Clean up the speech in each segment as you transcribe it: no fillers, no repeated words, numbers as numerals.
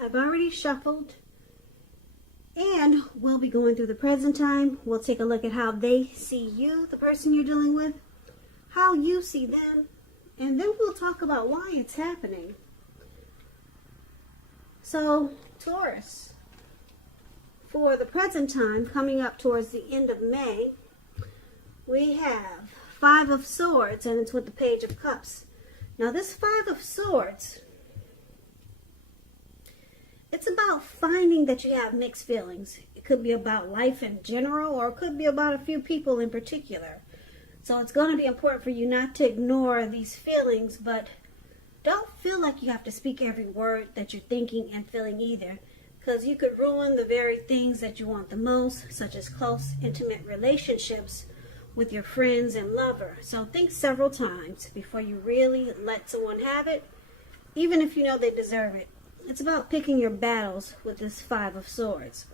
I've already shuffled, and we'll be going through the present time. We'll take a look at how they see you, the person you're dealing with, how you see them, and then we'll talk about why it's happening. So, Taurus, for the present time, coming up towards the end of May, we have Five of Swords, and it's with the Page of Cups. Now, this Five of Swords, it's about finding that you have mixed feelings. It could be about life in general, or it could be about a few people in particular. So it's going to be important for you not to ignore these feelings, but don't feel like you have to speak every word that you're thinking and feeling either, because you could ruin the very things that you want the most, such as close, intimate relationships with your friends and lover. So think several times before you really let someone have it, even if you know they deserve it. It's about picking your battles with this Five of Swords.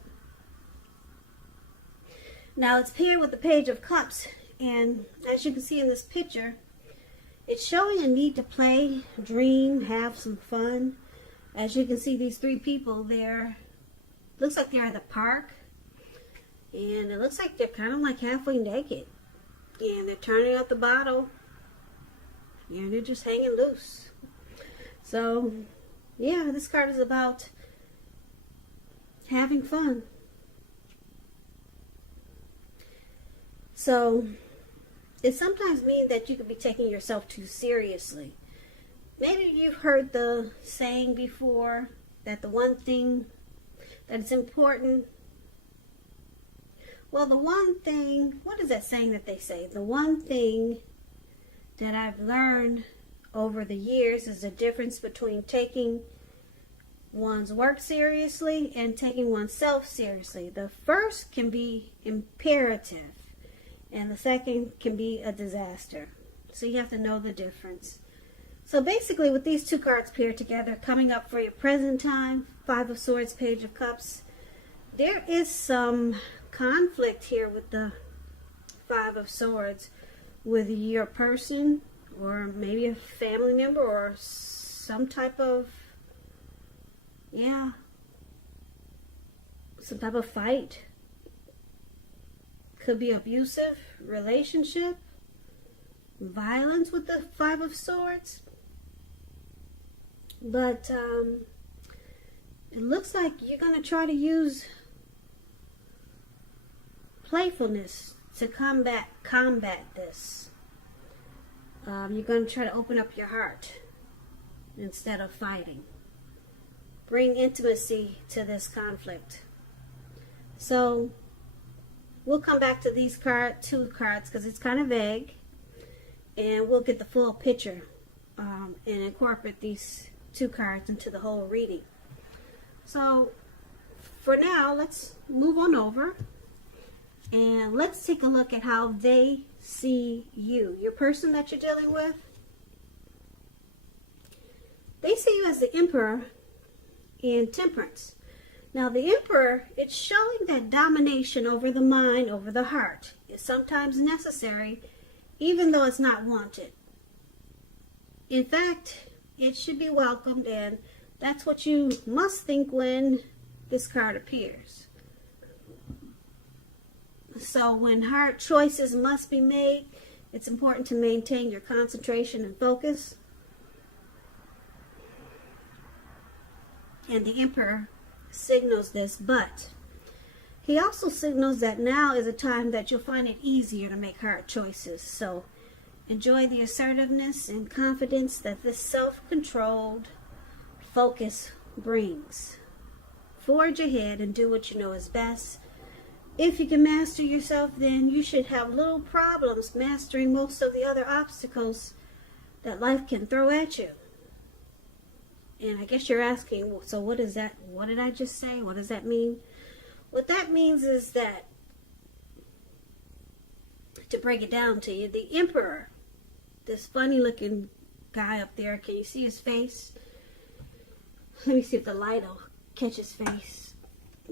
Now it's paired with the Page of Cups, and as you can see in this picture, it's showing a need to play, dream, have some fun. As you can see, these three people there, looks like they're at the park, and it looks like they're kind of like halfway naked, and they're turning up the bottle, and they're just hanging loose. So yeah, this card is about having fun. So it sometimes means that you could be taking yourself too seriously. Maybe you've heard the saying before that the one thing that is important, well, the one thing, what is that saying that they say? The one thing that I've learned over the years is the difference between taking one's work seriously and taking oneself seriously. The first can be imperative, and the second can be a disaster. So you have to know the difference. So basically, with these two cards paired together, coming up for your present time, Five of Swords, Page of Cups, there is some conflict here with the Five of Swords with your person, or maybe a family member, or some type of, some type of fight. Could be abusive relationship, violence with the Five of Swords. But it looks like you're going to try to use playfulness to combat this. You're going to try to open up your heart instead of fighting. Bring intimacy to this conflict. So we'll come back to these two cards because it's kind of vague, and we'll get the full picture and incorporate these two cards into the whole reading. So for now, let's move on over and let's take a look at how they see you, your person that you're dealing with. They see you as the Emperor in Temperance. Now the Emperor, it's showing that domination over the mind, over the heart, is sometimes necessary, even though it's not wanted. In fact, it should be welcomed, and that's what you must think when this card appears. So when hard choices must be made, it's important to maintain your concentration and focus. And the Emperor signals this, but he also signals that now is a time that you'll find it easier to make hard choices. So enjoy the assertiveness and confidence that this self-controlled focus brings. Forge ahead and do what you know is best. If you can master yourself, then you should have little problems mastering most of the other obstacles that life can throw at you. And I guess you're asking, so what is that? What did I just say? What does that mean? What that means is that, to break it down to you, the Emperor, this funny looking guy up there, can you see his face? Let me see if the light will catch his face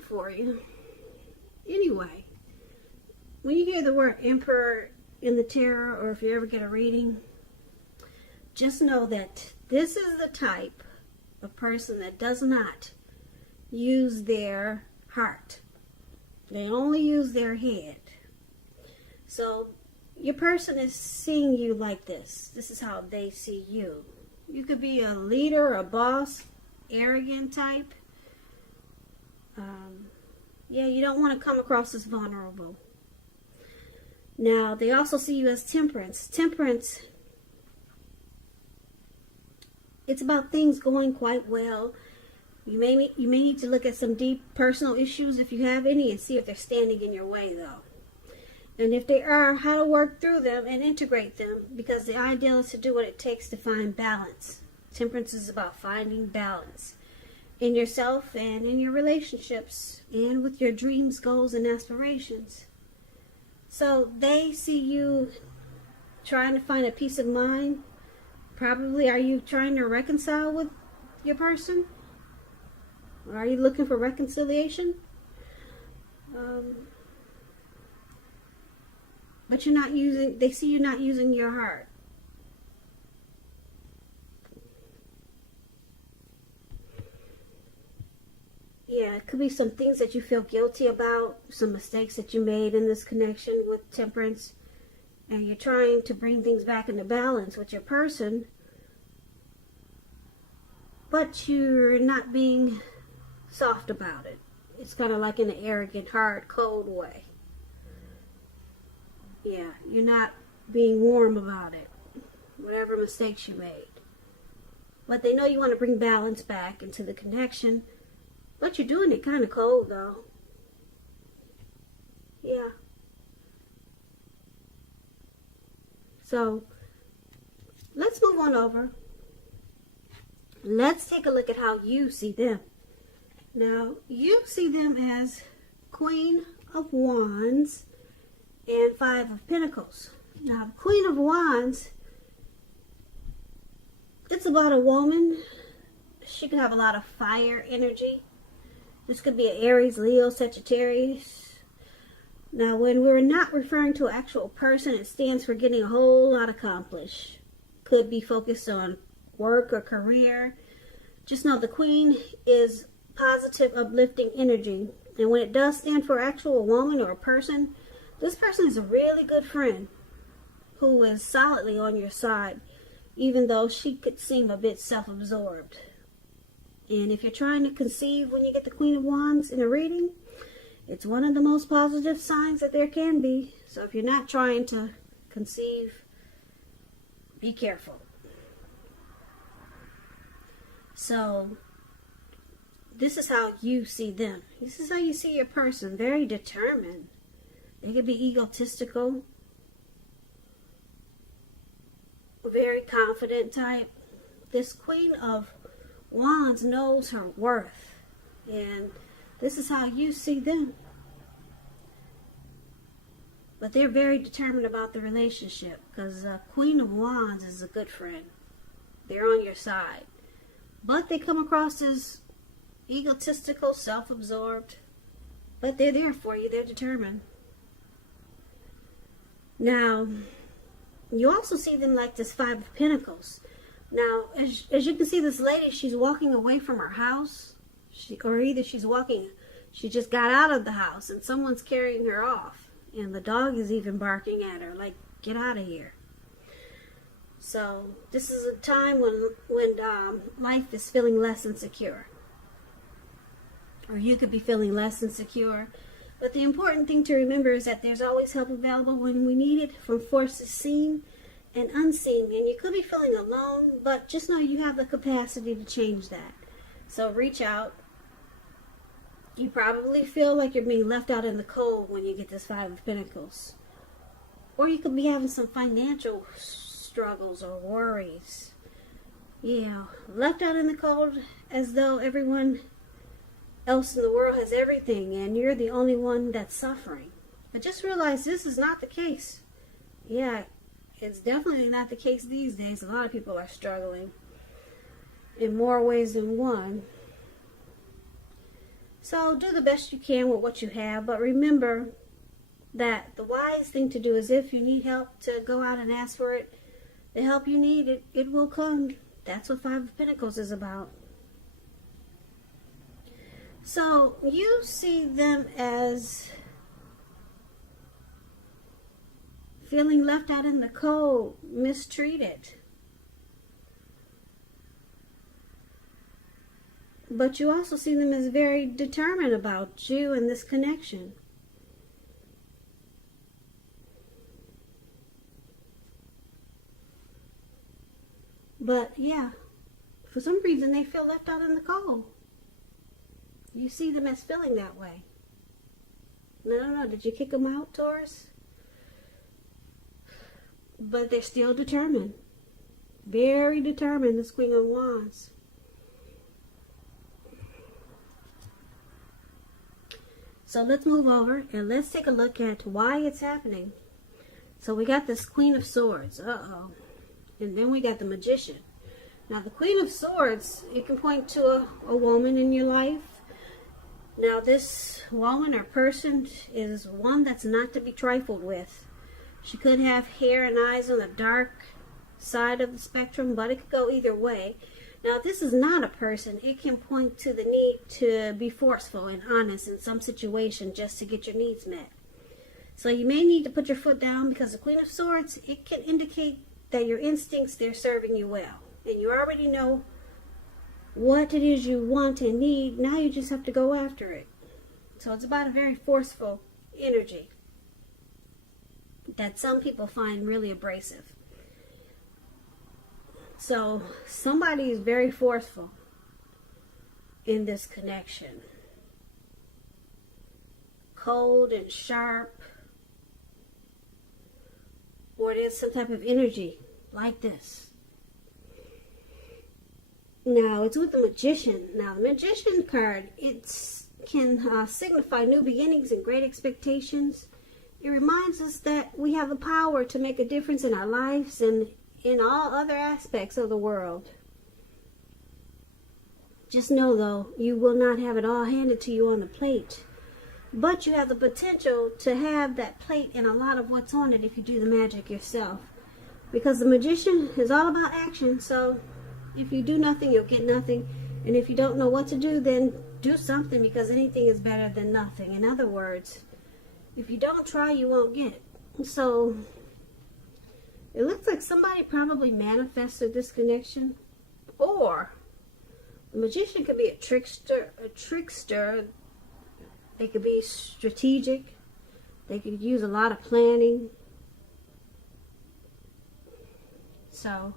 for you. Anyway, when you hear the word Emperor in the tarot, or if you ever get a reading, just know that this is the type of person that does not use their heart. They only use their head. So your person is seeing you like this. This is how they see you. You could be a leader, a boss, arrogant type. Yeah, you don't want to come across as vulnerable. Now, they also see you as temperance. Temperance, it's about things going quite well. You may need to look at some deep personal issues if you have any and see if they're standing in your way, though. And if they are, how to work through them and integrate them, because the ideal is to do what it takes to find balance. Temperance is about finding balance in yourself and in your relationships and with your dreams, goals, and aspirations. So they see you trying to find a peace of mind. Probably, are you trying to reconcile with your person? Or are you looking for reconciliation? But they see you not using your heart. Yeah, it could be some things that you feel guilty about, some mistakes that you made in this connection with temperance, and you're trying to bring things back into balance with your person, but you're not being soft about it. It's kind of like in an arrogant, hard, cold way. Yeah, you're not being warm about it, whatever mistakes you made. But they know you want to bring balance back into the connection. But you're doing it kind of cold, though. Yeah. So, let's move on over. Let's take a look at how you see them. Now, you see them as Queen of Wands and Five of Pentacles. Now, Queen of Wands, it's about a woman. She could have a lot of fire energy. This could be an Aries, Leo, Sagittarius. Now, when we're not referring to an actual person, it stands for getting a whole lot accomplished. Could be focused on work or career. Just know the Queen is positive, uplifting energy. And when it does stand for actual woman or a person, this person is a really good friend who is solidly on your side, even though she could seem a bit self-absorbed. And if you're trying to conceive when you get the Queen of Wands in a reading, it's one of the most positive signs that there can be. So if you're not trying to conceive, be careful. So this is how you see them. This is how you see your person. Very determined. They could be egotistical, very confident type. This Queen of Wands knows her worth, and this is how you see them. But they're very determined about the relationship, because Queen of Wands is a good friend. They're on your side, but they come across as egotistical, self-absorbed, but they're there for you. They're determined. Now, you also see them like this Five of Pentacles. Now, as you can see, this lady, she's walking away from her house. She just got out of the house and someone's carrying her off. And the dog is even barking at her, like, get out of here. So, this is a time when life is feeling less insecure. Or you could be feeling less insecure. But the important thing to remember is that there's always help available when we need it, from forces seen and unseen. And you could be feeling alone, but just know you have the capacity to change that. So reach out. You probably feel like you're being left out in the cold when you get this Five of Pentacles. Or you could be having some financial struggles or worries. Yeah, left out in the cold as though everyone else in the world has everything and you're the only one that's suffering. But just realize this is not the case. Yeah, it's definitely not the case these days. A lot of people are struggling in more ways than one. So do the best you can with what you have, but remember that the wise thing to do is, if you need help, to go out and ask for it. The help you need, it will come. That's what Five of Pentacles is about. So you see them as feeling left out in the cold, mistreated. But you also see them as very determined about you and this connection. But yeah, for some reason they feel left out in the cold. You see them as feeling that way. I don't know, did you kick them out, Taurus? But they're still determined. Very determined, this Queen of Wands. So let's move over and let's take a look at why it's happening. So we got this Queen of Swords. And then we got the Magician. Now the Queen of Swords, it can point to a woman in your life. Now this woman or person is one that's not to be trifled with. She could have hair and eyes on the dark side of the spectrum, but it could go either way. Now if this is not a person, it can point to the need to be forceful and honest in some situation just to get your needs met. So you may need to put your foot down, because the Queen of Swords, it can indicate that your instincts, they're serving you well. And you already know what it is you want and need. Now you just have to go after it. So it's about a very forceful energy that some people find really abrasive. So somebody is very forceful in this connection. Cold and sharp. Or there's some type of energy like this. Now it's with the Magician. Now the Magician card, it can signify new beginnings and great expectations. It reminds us that we have the power to make a difference in our lives and in all other aspects of the world. Just know though, you will not have it all handed to you on a plate. But you have the potential to have that plate and a lot of what's on it if you do the magic yourself. Because the Magician is all about action. So if you do nothing, you'll get nothing. And if you don't know what to do, then do something, because anything is better than nothing. In other words, if you don't try, you won't get. So it looks like somebody probably manifested this connection. Or the Magician could be a trickster. They could be strategic. They could use a lot of planning. So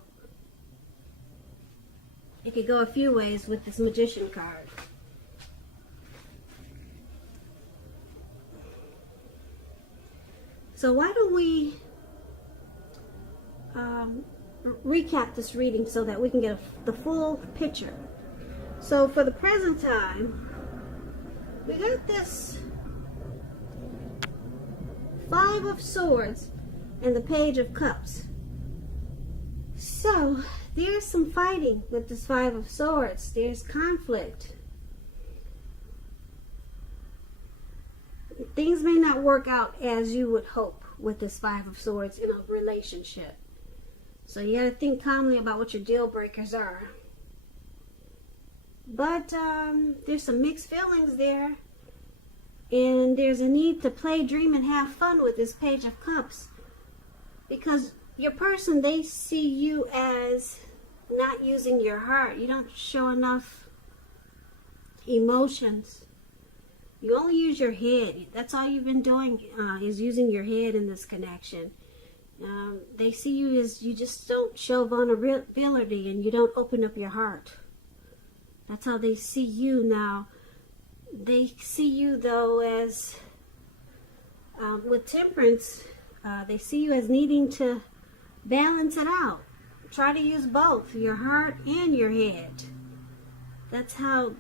it could go a few ways with this Magician card. So why don't we recap this reading so that we can get the full picture. So for the present time, we got this Five of Swords and the Page of Cups. So there's some fighting with this Five of Swords. There's conflict. Things may not work out as you would hope with this Five of Swords in a relationship. So you got to think calmly about what your deal breakers are. But there's some mixed feelings there. And there's a need to play, dream, and have fun with this Page of Cups. Because your person, they see you as not using your heart. You don't show enough emotions. You only use your head. That's all you've been doing, is using your head in this connection. They see you as you just don't show vulnerability and you don't open up your heart. That's how they see you now. They see you, though, as, with Temperance, they see you as needing to balance it out. Try to use both, your heart and your head. That's how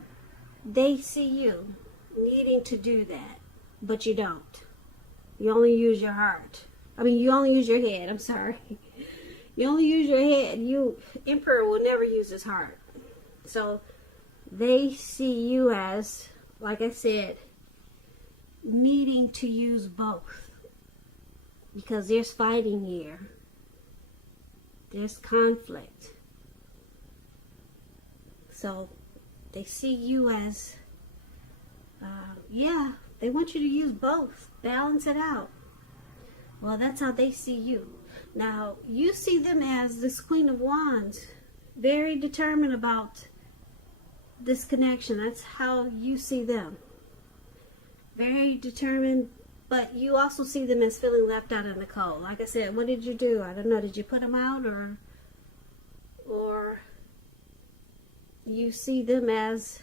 they see you, needing to do that. But you don't. You only use your heart. You only use your head. I'm sorry. You only use your head. Emperor will never use his heart. So they see you as, like I said, needing to use both. Because there's fighting here. There's conflict. So they see you as Yeah, they want you to use both. Balance it out. Well, that's how they see you. Now, you see them as this Queen of Wands. Very determined about this connection. That's how you see them. Very determined, but you also see them as feeling left out in the cold. Like I said, what did you do? I don't know. Did you put them out, or you see them as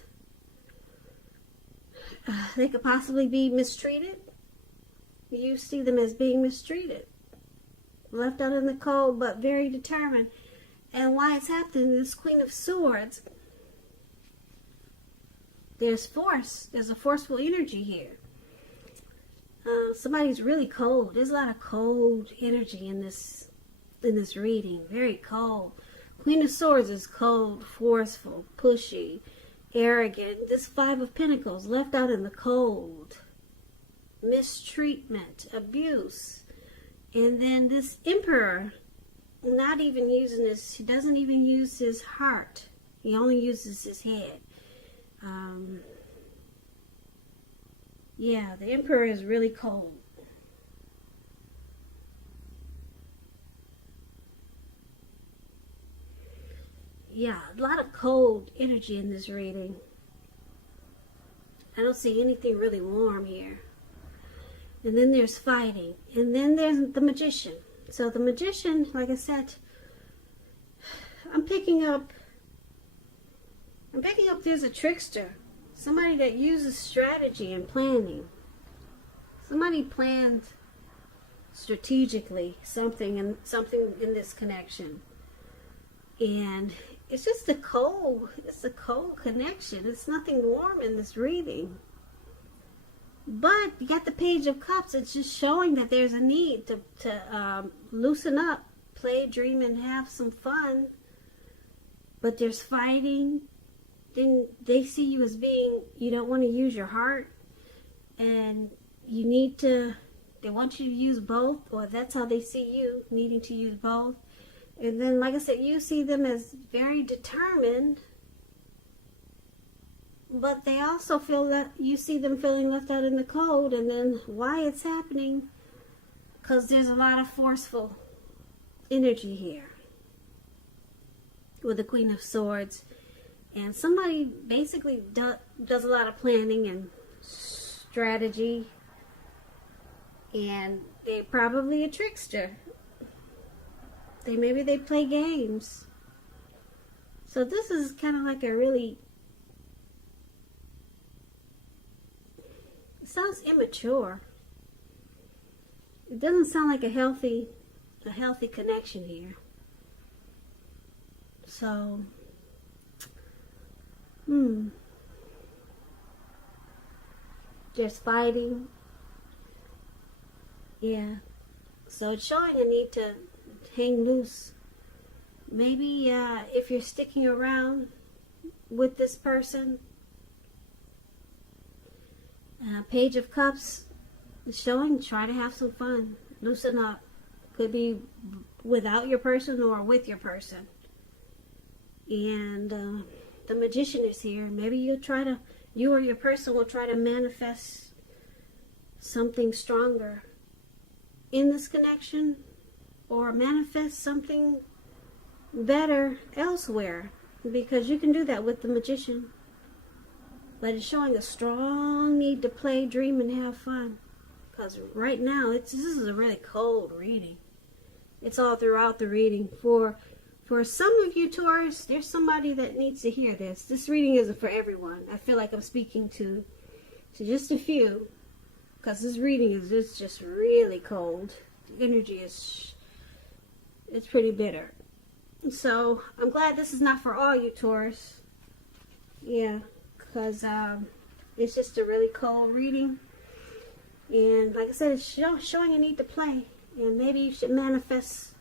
they could possibly be mistreated? You see them as being mistreated, left out in the cold, but very determined. And why it's happening, this Queen of Swords, there's force. There's a forceful energy here. Somebody's really cold. There's a lot of cold energy in this reading. Very cold. Queen of Swords is cold, forceful, pushy, arrogant. This Five of Pentacles, left out in the cold. Mistreatment, abuse. And then this Emperor, not even using this, he doesn't even use his heart. He only uses his head. Yeah, the Emperor is really cold. Yeah, a lot of cold energy in this reading. I don't see anything really warm here. And then there's fighting. And then there's the Magician. So the Magician, like I said, I'm picking up there's a trickster. Somebody that uses strategy and planning. Somebody planned strategically something in this connection. And it's just it's a cold connection. It's nothing warm in this reading. But you got the Page of Cups. It's just showing that there's a need to loosen up, play, dream, and have some fun. But there's fighting. Then they see you as being, you don't want to use your heart. And they want you to use both. Or that's how they see you, needing to use both. And then, like I said, you see them as very determined. But they also feel that you see them feeling left out in the cold. And then why it's happening? Because there's a lot of forceful energy here with the Queen of Swords. And somebody basically does a lot of planning and strategy. And they're probably a trickster. Maybe they play games. So this is kind of like a really... It sounds immature. It doesn't sound like a healthy connection here. So, there's fighting. Yeah. So it's showing a need to hang loose. Maybe if you're sticking around with this person, Page of Cups is showing, try to have some fun, loosen up. Could be without your person or with your person. And the Magician is here. Maybe you or your person will try to manifest something stronger in this connection, or manifest something better elsewhere, because you can do that with the Magician. But it's showing a strong need to play, dream, and have fun. Because right now, this is a really cold reading. It's all throughout the reading. For some of you Taurus, there's somebody that needs to hear this. This reading isn't for everyone. I feel like I'm speaking to just a few. Because this reading is just really cold. The energy it's pretty bitter. So, I'm glad this is not for all you Taurus. Yeah. Because it's just a really cold reading. And like I said, it's showing a need to play. And maybe you should manifest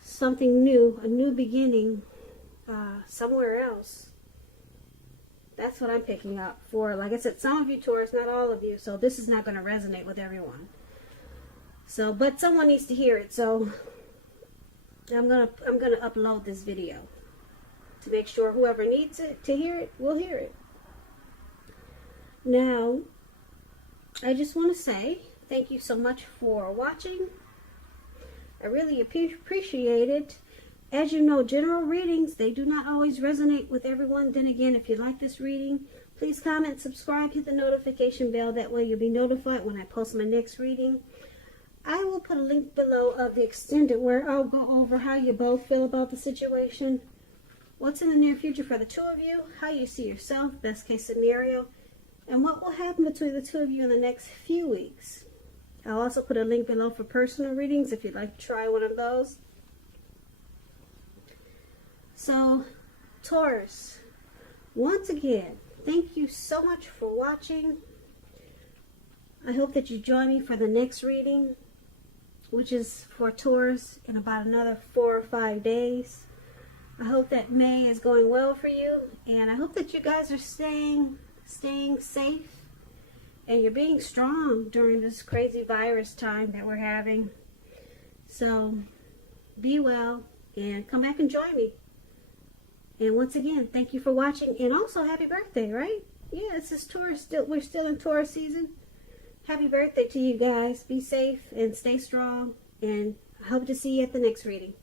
something new, a new beginning somewhere else. That's what I'm picking up for. Like I said, some of you Taurus, not all of you. So this is not going to resonate with everyone. So, but someone needs to hear it. So I'm gonna upload this video to make sure whoever needs it to hear it will hear it. Now, I just want to say thank you so much for watching. I really appreciate it. As you know, general readings, they do not always resonate with everyone. Then again, if you like this reading, please comment, subscribe, hit the notification bell. That way you'll be notified when I post my next reading. I will put a link below of the extended where I'll go over how you both feel about the situation, what's in the near future for the two of you, how you see yourself, best case scenario, and what will happen between the two of you in the next few weeks. I'll also put a link below for personal readings if you'd like to try one of those. So, Taurus, once again, thank you so much for watching. I hope that you join me for the next reading, which is for Taurus in about another 4 or 5 days. I hope that May is going well for you, and I hope that you guys are staying safe and you're being strong during this crazy virus time that we're having. So be well and come back and join me. And once again, thank you for watching, and also happy birthday, right? Yeah, this is Taurus. We're still in Taurus season. Happy birthday to you guys. Be safe and stay strong, and I hope to see you at the next reading.